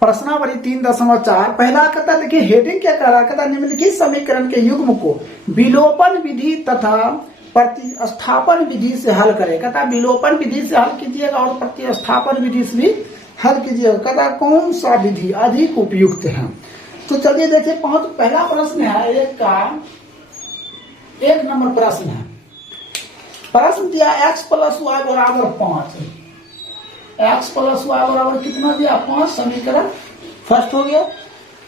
प्रश्नावली 3.4 पहला कहता है, देखिए हेडिंग क्या कह रहा है, कहता है निम्नलिखित समीकरण के युग्म को विलोपन विधि तथा प्रतिस्थापन विधि से हल करें। कहता है विलोपन विधि से हल कीजिएगा और प्रतिस्थापन विधि से भी हल कीजिएगा। कहता है कौन सा विधि अधिक उपयुक्त है। तो चलिए देखिए पहला प्रश्न है एक नंबर प्रश्न है। प्रश्न दिया x प्लस वाई बराबर 5, x प्लस वाई बराबर कितना दिया 5, समीकरण फर्स्ट हो गया।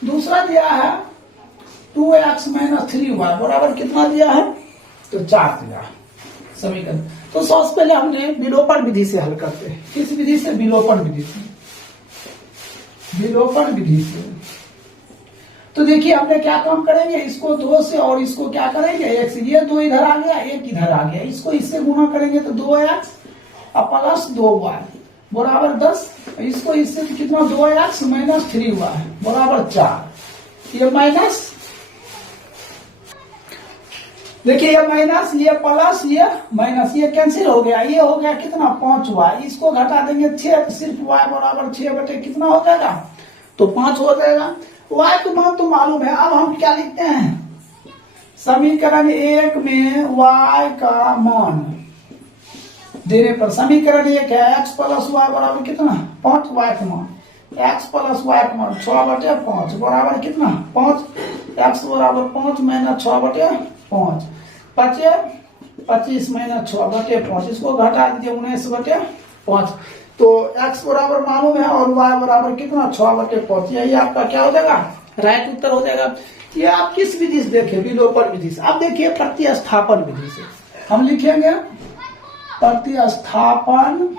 दूसरा दिया है 2x माइनस 3y बराबर कितना दिया है, तो 4 दिया समीकरण। तो सबसे पहले हमने विलोपन विधि से हल करते हैं। किस विधि से, विलोपन विधि से। विलोपन विधि से तो देखिए हमने क्या काम करेंगे, इसको 2 से और इसको क्या करेंगे 1 से। ये 2 इधर आ गया, 1 इधर आ गया, इसको इससे गुणा करेंगे तो 2x प्लस 2y बराबर 10। इसको इससे कितना 2x माइनस 3y बराबर 4। ये माइनस, देखिए ये माइनस, ये प्लस, ये माइनस, ये कैंसिल हो गया। ये हो गया कितना 5y, इसको घटा देंगे 6, सिर्फ y बराबर 6 बटे कितना हो जाएगा, तो 5 हो जाएगा। y का मान तो मालूम है। अब हम क्या लिखते हैं, समीकरण 1 में y का मान देने पर समीकरण 1 है x प्लस वाई बराबर कितना 5, y का मान x प्लस वाई का मान 6 बटे 5 बराबर कितना 5, x बराबर 5 माइनस 6 बटे 5, 25 माइनस 6 बटे 5, इसको घटा दीजिए 19 बटे 5। तो x बराबर मालूम है और y बराबर कितना 6 बटे 5। यही आपका क्या हो जाएगा, राइट उत्तर हो जाएगा। ये आप किस विधि से देखें, विलोपन विधि से। अब देखिए प्रतिस्थापन विधि से हम लिखेंगे, प्रतिस्थापन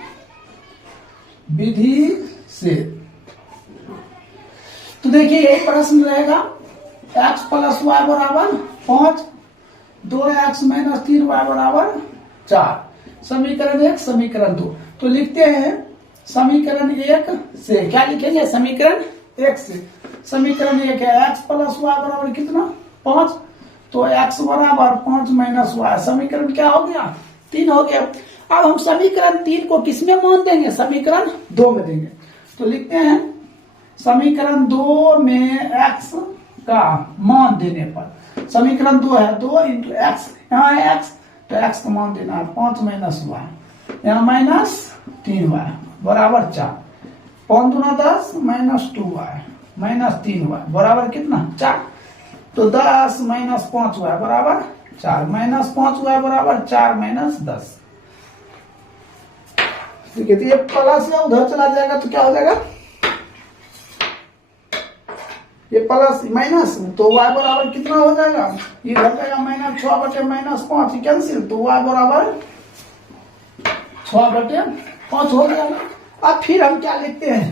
विधि से। तो देखिए यही प्रश्न रहेगा, x प्लस वाई बराबर 5, 2x माइनस 3y बराबर 4, समीकरण 1 समीकरण 2। तो लिखते हैं समीकरण 1 से, क्या लिखेंगे समीकरण 1 से। समीकरण 1 है x प्लस वाई बराबर कितना 5, तो x बराबर 5 माइनस वाई, समीकरण क्या हो गया 3 हो गया। अब हम समीकरण 3 को किस में मान देंगे, समीकरण 2 में देंगे। तो लिखते हैं समीकरण 2 में x का मान देने पर, समीकरण 2 है 2 इंटू एक्स, यहाँ है x तो x का मान देना है 5 माइनस वाई, यहाँ माइनस 3y बराबर 4, 5 दूना 10 माइनस 2y माइनस 3y बराबर कितना 4। तो 10 माइनस 5y बराबर 4, माइनस 5y बराबर 4 माइनस 10। ठीक है, तो ये प्लस या उधर चला जाएगा तो क्या हो जाएगा, ये प्लस माइनस, तो y बराबर कितना हो जाएगा, ये घट जाएगा माइनस 6 बटे माइनस 5 कैंसिल, तो y बराबर 6 बटे 5 हो गया। अब फिर हम क्या लिखते हैं,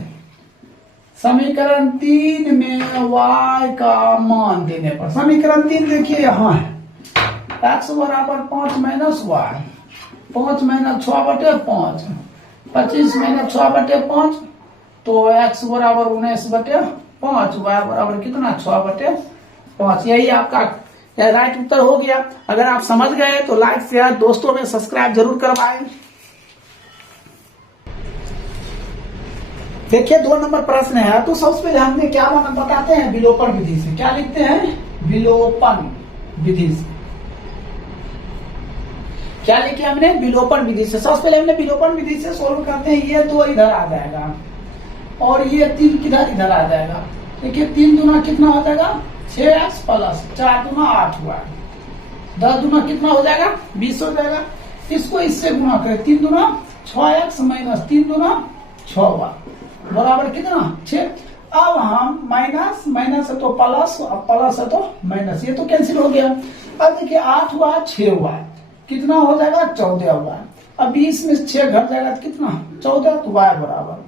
समीकरण 3 में y का मान देने पर, समीकरण 3 देखिए यहाँ है x बराबर 5 माइनस वाई, 5 माइनस 6 बटे 5, 25 माइनस 6 बटे 5, तो x बराबर 19 बटे 5, y बराबर कितना 6 बटे 5। यही आपका राइट उत्तर हो गया। अगर आप समझ गए तो लाइक शेयर दोस्तों में सब्सक्राइब जरूर करवाएं। देखिए 2 नंबर प्रश्न है। तो सबसे पहले हमने क्या बताते हैं, विलोपन विधि से। क्या लिखते हैं, विलोपन विधि से। क्या लिखे हमने, विलोपन विधि से। सबसे पहले हमने विलोपन विधि से सोल्व करते हैं। ये 2 इधर आ जाएगा और ये 3 किधर इधर आ जाएगा। देखिए 3 दूना कितना हो जाएगा 6x प्लस 4 दूना 8y, 10 दूना कितना हो जाएगा 20 हो जाएगा। इसको इससे गुणा करें, 3 दूना 6x माइनस 3 दूना 6y बराबर कितना 6। अब हम माइनस माइनस है तो प्लस, प्लस है तो माइनस, ये तो कैंसिल हो गया। अब देखिए 8y 6y कितना हो जाएगा 14y। अब 20 में 6 घट जाएगा तो कितना 14, तो y बराबर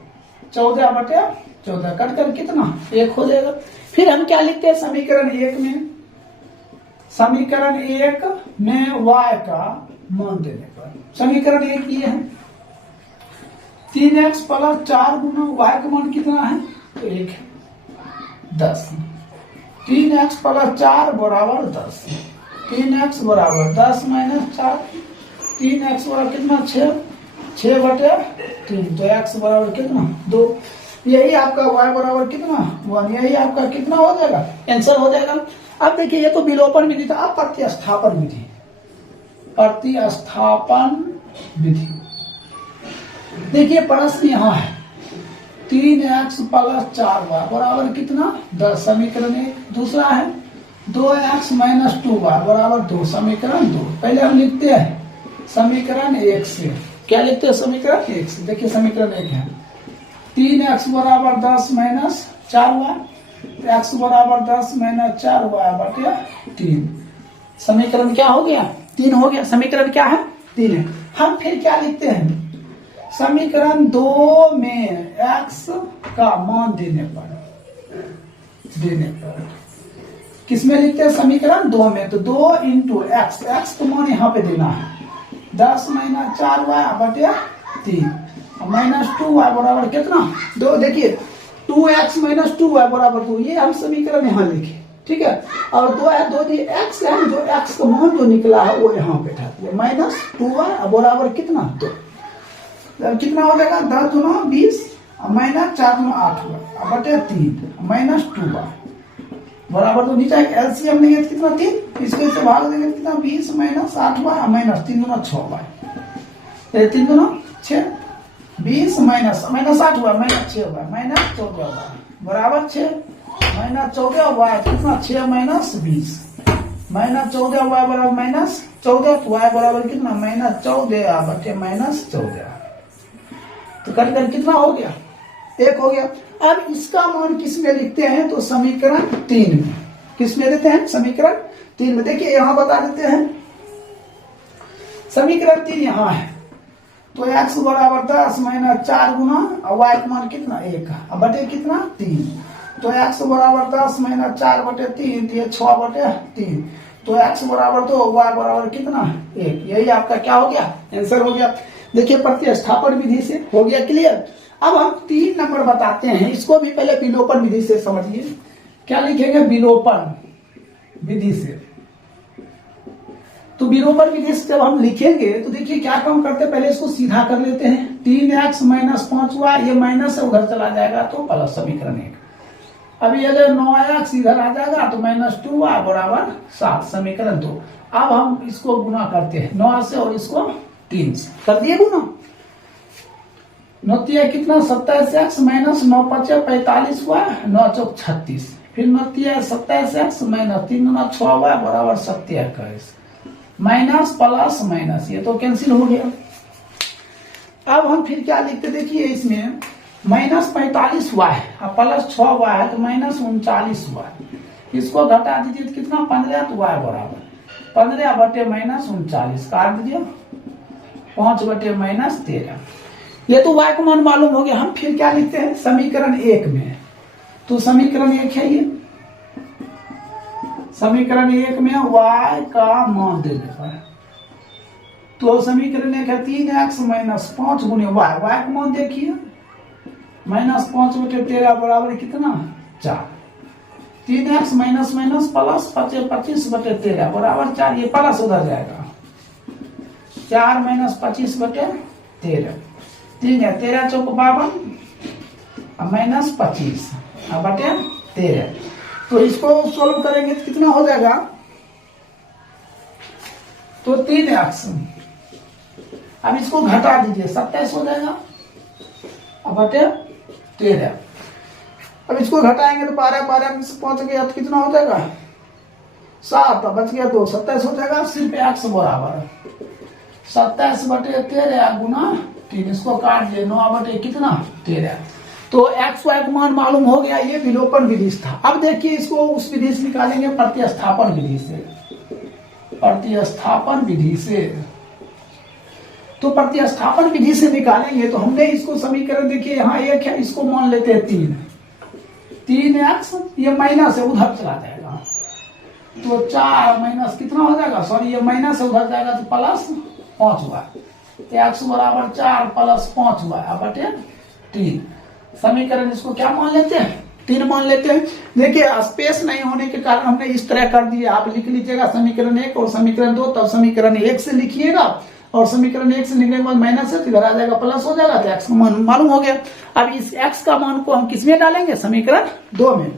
14 बटे 14 कट कर कितना 1 हो जाएगा। फिर हम क्या लिखते हैं, समीकरण 1 में, समीकरण 1 में y का मान देने पर, समीकरण 1 ये है 3x प्लस 4 गुना y का मान कितना है, तो 1 है 10, 3x प्लस 4 बराबर 10, 3x बराबर 10 माइनस 4, 3x बराबर कितना 6 बटे 3, तो x बराबर कितना 2। यही आपका y बराबर कितना 1, यही आपका कितना हो जाएगा आंसर हो जाएगा। अब देखिए ये तो विलोपन विधि था, अब प्रतिस्थापन विधि। प्रतिस्थापन विधि देखिए प्रश्न यहाँ है 3x प्लस 4y बराबर कितना 10 समीकरण 1। दूसरा है 2x माइनस 2y बराबर 2 समीकरण 2। पहले हम लिखते हैं समीकरण 1 से, क्या लिखते हैं समीकरण 1 से। देखिए समीकरण 1 है 3x बराबर 10 माइनस 4y, x बराबर 10 माइनस 4y बटे 3। समीकरण क्या हो गया 3 हो गया। समीकरण क्या है 3 है। हम फिर क्या लिखते हैं समीकरण 2 में x का मान देने पर किसमें लिखते हैं समीकरण 2 में, तो 2 इंटू एक्स तो मान यहाँ पे देना है 10 माइनस 4y बटे 3 माइनस 2y बराबर कितना 2। देखिए 2x माइनस 2y बराबर 2, ये हम समीकरण यहाँ लिखे, ठीक है। और 2 है 2 दी x है, जो x का मान जो निकला है वो यहाँ बैठा दिया माइनस 2y बराबर कितना 2। कितना हो जाएगा 10 दूना 20 माइनस 4 दूना 8 बटे 3 माइनस 2y बराबर तो नीचे एलसीएम लेंगे कितना 3, इसको इससे भाग देंगे कितना 20 माइनस 8y माइनस 3 दूना 6y 3 दूना 6 20 minus 8y minus 6y minus 14y बराबर 6 माइनस 14y कितना 6 माइनस 20 माइनस 14y बराबर माइनस 14 y बराबर कितना माइनस 14 बटे माइनस 14। तो कट कर कितना हो गया 1 हो गया। अब इसका मान किस में लिखते हैं तो समीकरण 3 में। किस में देते हैं समीकरण 3 में। देखिए यहां बता देते हैं समीकरण 3 यहां है तो x बराबर 10 माइनस 4 गुना और y का मान कितना 1 अब बटे कितना 3, तो x बराबर 10 माइनस 4 बटे 3 तो ये 6 बटे 3, तो x बराबर 2 y बराबर कितना 1। यही आपका क्या हो गया आंसर हो गया। देखिए प्रतिस्थापन विधि से हो गया क्लियर। अब हम 3 नंबर बताते हैं, इसको भी पहले विलोपन विधि से समझिए। क्या लिखेंगे विलोपन विधि से। तो विलोपन विधि से जब हम लिखेंगे तो देखिए क्या काम करते हैं, पहले इसको सीधा कर लेते हैं 3x माइनस 5y, ये माइनस से उधर चला जाएगा तो प्लस समीकरण 1। अभी अगर 9x इधर आ जाएगा तो माइनस 2y बराबर 7 समीकरण 2। अब हम इसको गुना करते हैं 9 से और इसको 3 से कर दिए गुना। 9 कितना 27x माइनस 9 5 45y 9 चौक 36, फिर 9 27x माइनस 3 9 6y बराबर 27 माइनस प्लस माइनस ये तो कैंसिल हो गया। अब हम फिर क्या लिखते देखिए इसमें माइनस 45y अब प्लस 6y है तो माइनस 39y, इसको घटा दीजिए तो कितना 15 तो y बराबर 15 बटे माइनस 39 काट दीजिए 5 बटे माइनस 13। ये तो y का मान मालूम हो गया। हम फिर क्या लिखते हैं समीकरण 1 में, तो समीकरण 1 है ये समीकरण 1 में y का मान देने पर, तो समीकरण 1 है 3x माइनस 5 गुने y, y का मान देखिए माइनस 5 बटे 13 बराबर कितना 4, 3x माइनस माइनस प्लस 25 बटे 13 बराबर 4, ये प्लस उधर जाएगा 4 माइनस 25 बटे 13, ठीक है 13 चौक 52 माइनस 25 बटे 13। तो इसको सोल्व करेंगे तो कितना हो जाएगा, तो 3x अब इसको घटा दीजिए 27 हो जाएगा अब बटे 13। अब इसको घटाएंगे तो 12 से 5 गया तो कितना हो जाएगा 7, बच गया 2 27 हो जाएगा। सिर्फ x बराबर 27 बटे 13 गुना 3, इसको काट दिए 9 बटे कितना 13। तो x y का मान मालूम हो गया, ये विलोपन विधि था। अब देखिए इसको उस विधि से निकालेंगे प्रतिस्थापन विधि से। प्रतिस्थापन विधि से तो प्रतिस्थापन विधि से निकालेंगे तो हमने इसको समीकरण देखिए यहाँ 1 है, इसको मान लेते हैं 3x ये माइनस है उधर चला जाएगा तो 4 माइनस कितना हो जाएगा, सॉरी ये माइनस है उधर जाएगा तो प्लस 5y, x बराबर 4 प्लस 5y बटे 3। समीकरण इसको क्या मान लेते हैं 3 मान लेते हैं। देखिए स्पेस नहीं होने के कारण हमने इस तरह कर दिया, आप लिख लीजिएगा समीकरण 1 और समीकरण 2, तब समीकरण 1 से लिखिएगा और समीकरण 1 से निकलने के बाद माइनस है तो इधर आ जाएगा प्लस हो जाएगा, तो एक्स का मान मालूम हो गया। अब इस एक्स का मान को हम किसमें डालेंगे, समीकरण 2 में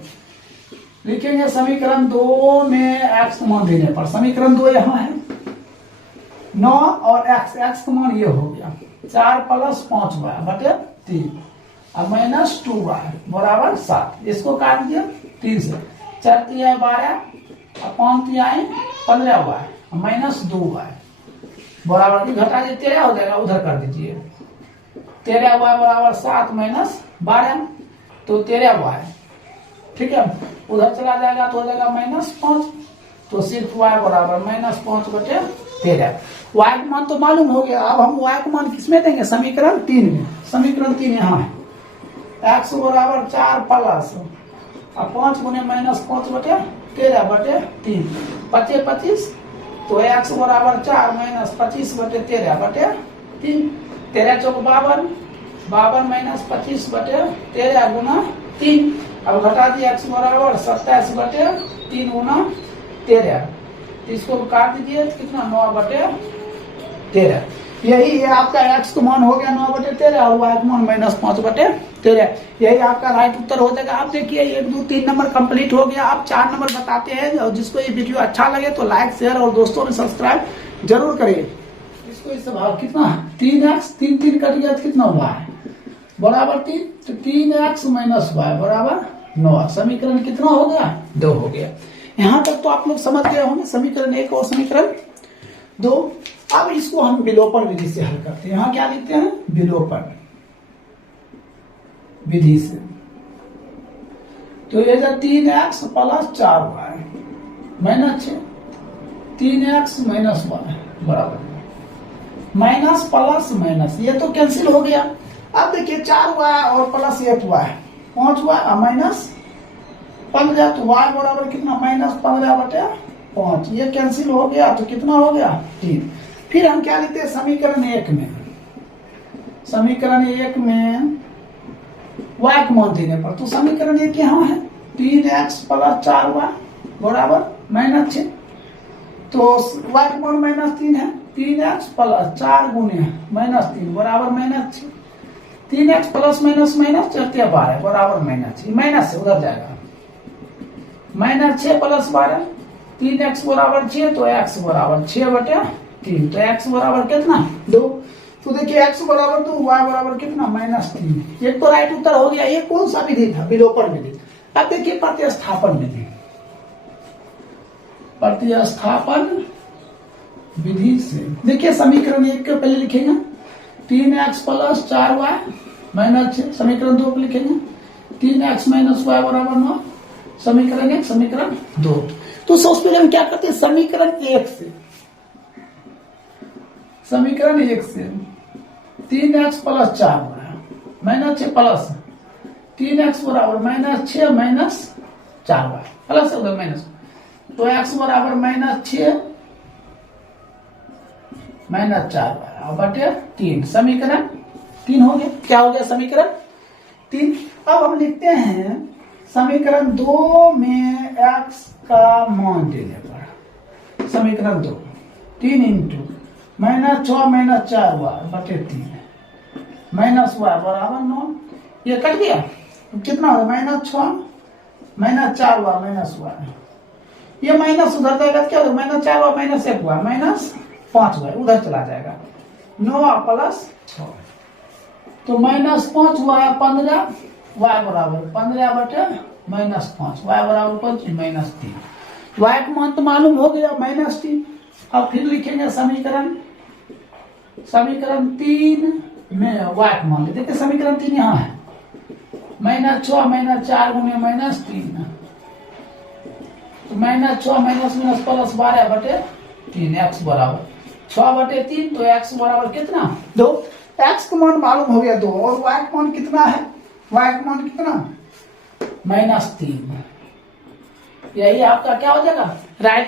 लिखेंगे। समीकरण 2 में एक्स का मान देने पर समीकरण 2 यहाँ है 9 और एक्स का मान ये हो गया 4 + 5y बटे 3 अब माइनस 2y बराबर 7। इसको काट दिया 3 से, 4 × 12 और 5 × 15y माइनस 2y बराबर घटा दीजिए 13 हो जाएगा, उधर कर दीजिए 13y बराबर 7 माइनस 12 तो 13y, ठीक है। उधर चला जाएगा तो हो जाएगा -5 तो सिर्फ y बराबर -5 बटे 13। y का मान तो मालूम हो गया। अब हम y का मान किसमें देंगे, समीकरण 3 में। समीकरण 3 यहाँ है x बराबर 4 प्लस 5 गुने -5 बटे 13 बटे 3 25 25 तो x बराबर 4 - 25 बटे 13 बटे 3 13 चौक 52 52 - 25 बटे 13 गुना 3 अब घटा दिए x बराबर 27 बटे 3 गुना 13 इसको काट दीजिए तो कितना 9 बटे 13। यही है आपका x का मान हो गया 9 बटे 13 और y का मान -5 बटे 13। यही आपका राइट उत्तर हो जाएगा। आप देखिए 1 2 3 नंबर कंप्लीट हो गया। आप 4 नंबर बताते हैं और जिसको ये वीडियो अच्छा लगे तो लाइक शेयर और दोस्तों में सब्सक्राइब जरूर करिए। इसको इस भाग कितना 3x 3 3 कट गया तो कितना हुआ है बराबर 3 तो 3x - y बराबर 9। समीकरण कितना हो गया 2 हो गया। यहाँ तक तो आप लोग समझ गए होंगे समीकरण 1 और समीकरण 2। अब इसको हम विलोपन विधि से हल करते हैं। यहाँ क्या लिखते हैं विलोपन विधि से, तो ये 3x + 4y -6 3x - y बराबर माइनस प्लस माइनस ये तो कैंसिल हो गया। अब देखिए 4y और प्लस 8y 5y और माइनस 15 तो y बराबर कितना -15 बटे 5 ये कैंसिल हो गया तो कितना हो गया 3। फिर हम क्या लिखते हैं समीकरण 1 में, समीकरण 1 में y का मान देने पर तो समीकरण 1 यहाँ है 3x + 4y बराबर -6 तो y का मान -3 है 3x + 4 गुने -3 बराबर -6 3x प्लस माइनस माइनस 12 बराबर -6 माइनस से उधर जाएगा -6 + 12 3x बराबर 6 तो x बराबर 6 बटे 3 तो x बराबर कितना 2 तो देखिए x बराबर 2 y बराबर कितना -3। एक तो राइट उत्तर हो गया। ये कौन सा विधि था विलोपन विधि। अब देखिए प्रतिस्थापन विधि, प्रतिस्थापन विधि से देखिए समीकरण 1 के पहले लिखेंगे 3x + 4y -6 समीकरण 2 पे लिखेंगे 3x - y बराबर 9 समीकरण 1 समीकरण 2। तो सबसे पहले हम क्या करते हैं समीकरण 1 से 3x + 4y -6 प्लस 3x बराबर -6 - 4y प्लस उधर माइनस तो x बराबर -6 - 4y बटे 3 समीकरण 3 हो गया। क्या हो गया समीकरण 3। अब हम लिखते हैं समीकरण 2 में x का मान देने पर समीकरण 2 3 × -6 - 4y बटे 3 -y बराबर 9 ये कट गया कितना हो -6 - 4y -y ये माइनस उधर जाएगा क्या होगा -4y -1y -5y उधर चला जाएगा 9 + 6 तो -5y 15 y बराबर 15 बटे -5 y बराबर 5 -3 y का मान तो मालूम हो गया -3। अब फिर लिखेंगे समीकरण 3 में y का मान देखिए समीकरण 3 यहाँ है -6 - 4 गुने -3 तो -6 माइनस प्लस 12 बटे 3 x बराबर 6 बटे 3 तो x बराबर कितना 2। x का मान मालूम हो गया 2 और y का मान कितना है y का मान कितना -3। यही आपका क्या हो जाएगा राइट